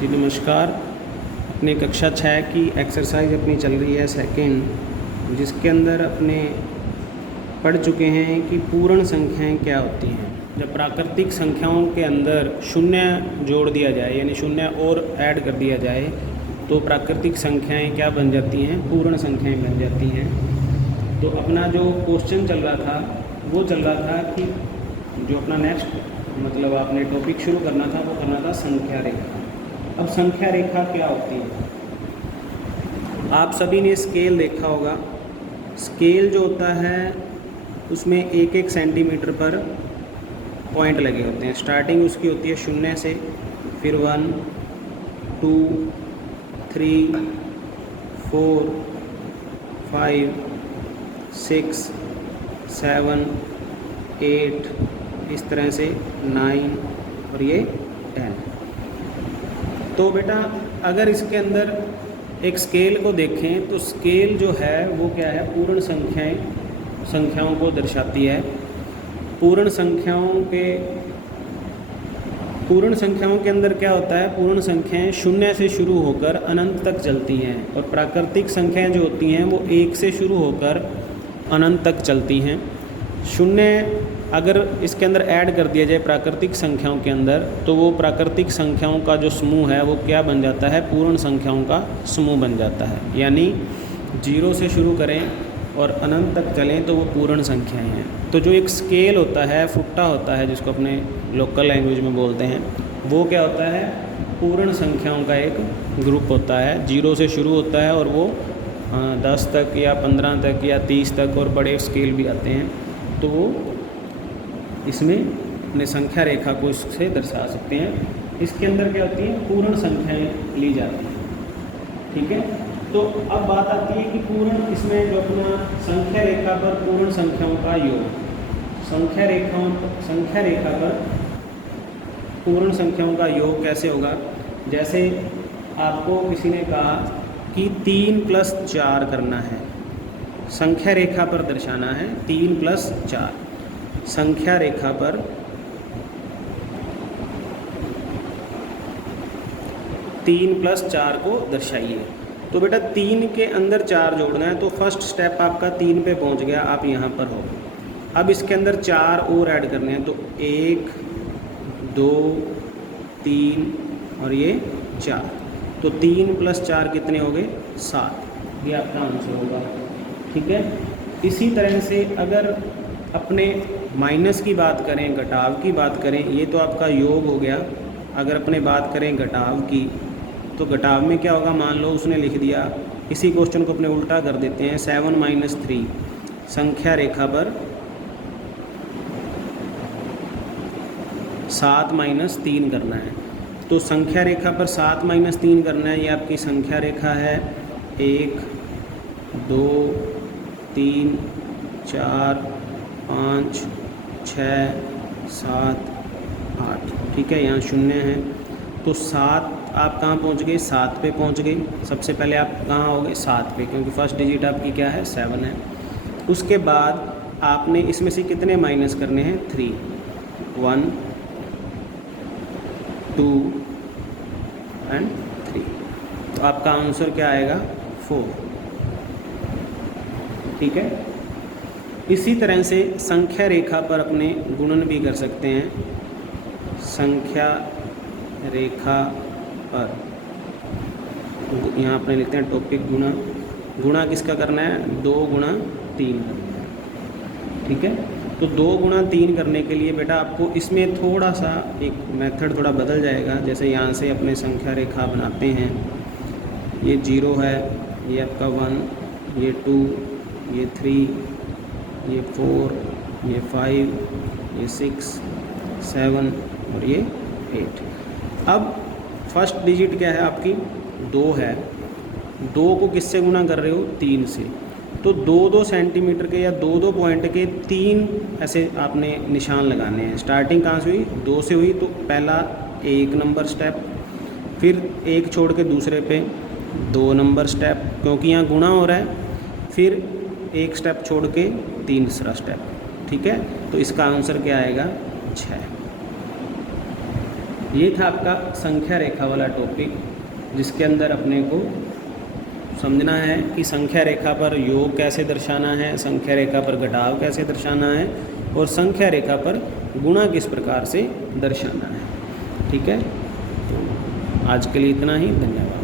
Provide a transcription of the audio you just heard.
जी नमस्कार। अपनी कक्षा 6 की एक्सरसाइज अपनी चल रही है सेकंड, जिसके अंदर अपने पढ़ चुके हैं कि पूर्ण संख्याएं क्या होती हैं। जब प्राकृतिक संख्याओं के अंदर शून्य जोड़ दिया जाए यानी शून्य और ऐड कर दिया जाए तो प्राकृतिक संख्याएं क्या बन जाती हैं, पूर्ण संख्याएं बन जाती हैं। तो अपना जो क्वेश्चन चल रहा था वो चल रहा था कि जो अपना नेक्स्ट मतलब आपने टॉपिक शुरू करना था वो करना था संख्या रेखा। अब संख्या रेखा क्या होती है? आप सभी ने स्केल देखा होगा। स्केल जो होता है उसमें एक एक सेंटीमीटर पर पॉइंट लगे होते हैं। स्टार्टिंग उसकी होती है शून्य से, फिर 1 2 3 4 5 6 7 8 इस तरह से 9 और ये 10। तो बेटा अगर इसके अंदर एक स्केल को देखें तो स्केल जो है वो क्या है, पूर्ण संख्याओं को दर्शाती है। पूर्ण संख्याओं के अंदर क्या होता है, पूर्ण संख्याएं शून्य से शुरू होकर अनंत तक चलती हैं और प्राकृतिक संख्याएं जो होती हैं वो 1 से शुरू होकर अनंत तक चलती हैं। शून्य अगर इसके अंदर ऐड कर दिया जाए प्राकृतिक संख्याओं के अंदर तो वो प्राकृतिक संख्याओं का जो समूह है वो क्या बन जाता है, पूर्ण संख्याओं का समूह बन जाता है। यानी 0 से शुरू करें और अनंत तक चलें तो वो पूर्ण संख्याएं हैं। तो जो एक स्केल होता है, फुट्टा होता है जिसको अपने लोकल लैंग्वेज में बोलते हैं, वो क्या होता है, पूर्ण संख्याओं का एक ग्रुप होता है। 0 से शुरू होता है और वो 10 तक या 15 तक या 30 तक और बड़े स्केल भी आते हैं। तो वो इसमें अपने संख्या रेखा को इससे दर्शा सकते हैं। इसके अंदर क्या होती है, पूर्ण संख्याएं ली जाती हैं। ठीक है, तो अब बात आती है कि पूर्ण, इसमें जो अपना संख्या रेखा पर पूर्ण संख्याओं का योग, संख्या रेखा पर पूर्ण संख्याओं का योग कैसे होगा। जैसे आपको किसी ने कहा कि 3 + 4 करना है, संख्या रेखा पर दर्शाना है 3 + 4। संख्या रेखा पर 3 + 4 को दर्शाइए। तो बेटा 3 के अंदर 4 जोड़ना है, तो फर्स्ट स्टेप आपका 3 पे पहुंच गया, आप यहाँ पर हो। अब इसके अंदर 4 और ऐड करने हैं, तो 1 2 3 और ये 4। तो 3 + 4 कितने हो गए, 7। ये आपका आंसर होगा। ठीक है, इसी तरह से अगर अपने माइनस की बात करें, घटाव की बात करें, ये तो आपका योग हो गया। अगर अपने बात करें घटाव की, तो घटाव में क्या होगा, मान लो उसने लिख दिया, इसी क्वेश्चन को अपने उल्टा कर देते हैं, 7 - 3। संख्या रेखा पर 7 - 3 करना है। तो संख्या रेखा पर 7 - 3 करना है। ये आपकी संख्या रेखा है 1 2 3 4 5 6 7 8। ठीक है, यहाँ 0 है तो 7 आप कहाँ पहुँच गए, 7 पे पहुँच गए। सबसे पहले आप कहाँ हो गए, 7 पे, क्योंकि फर्स्ट डिजिट आपकी क्या है, 7 है। उसके बाद आपने इसमें से कितने माइनस करने हैं, 3, 1 2 एंड 3। तो आपका आंसर क्या आएगा, 4। ठीक है, इसी तरह से संख्या रेखा पर अपने गुणन भी कर सकते हैं। संख्या रेखा पर यहाँ अपने लिखते हैं टॉपिक गुणा। गुणा किसका करना है, 2 × 3। ठीक है, तो 2 × 3 करने के लिए बेटा आपको इसमें थोड़ा सा एक मेथड थोड़ा बदल जाएगा। जैसे यहाँ से अपने संख्या रेखा बनाते हैं, ये 0 है, ये आपका 1, ये 2, ये 3, ये 4, ये 5, ये 6 7 और ये 8। अब फर्स्ट डिजिट क्या है आपकी, 2 है। 2 को किससे गुणा कर रहे हो, 3 से। तो 2-2 सेंटीमीटर के या 2-2 पॉइंट के 3 ऐसे आपने निशान लगाने हैं। स्टार्टिंग कहाँ से हुई, 2 से हुई, तो पहला 1 नंबर स्टेप, फिर 1 छोड़ के दूसरे पे 2 नंबर स्टेप, क्योंकि यहाँ गुणा हो रहा है, फिर 1 स्टेप छोड़ के तीसरा स्टेप। ठीक है, तो इसका आंसर क्या आएगा, 6। ये था आपका संख्या रेखा वाला टॉपिक, जिसके अंदर अपने को समझना है कि संख्या रेखा पर योग कैसे दर्शाना है, संख्या रेखा पर घटाव कैसे दर्शाना है और संख्या रेखा पर गुणा किस प्रकार से दर्शाना है। ठीक है, तो आज के लिए इतना ही, धन्यवाद।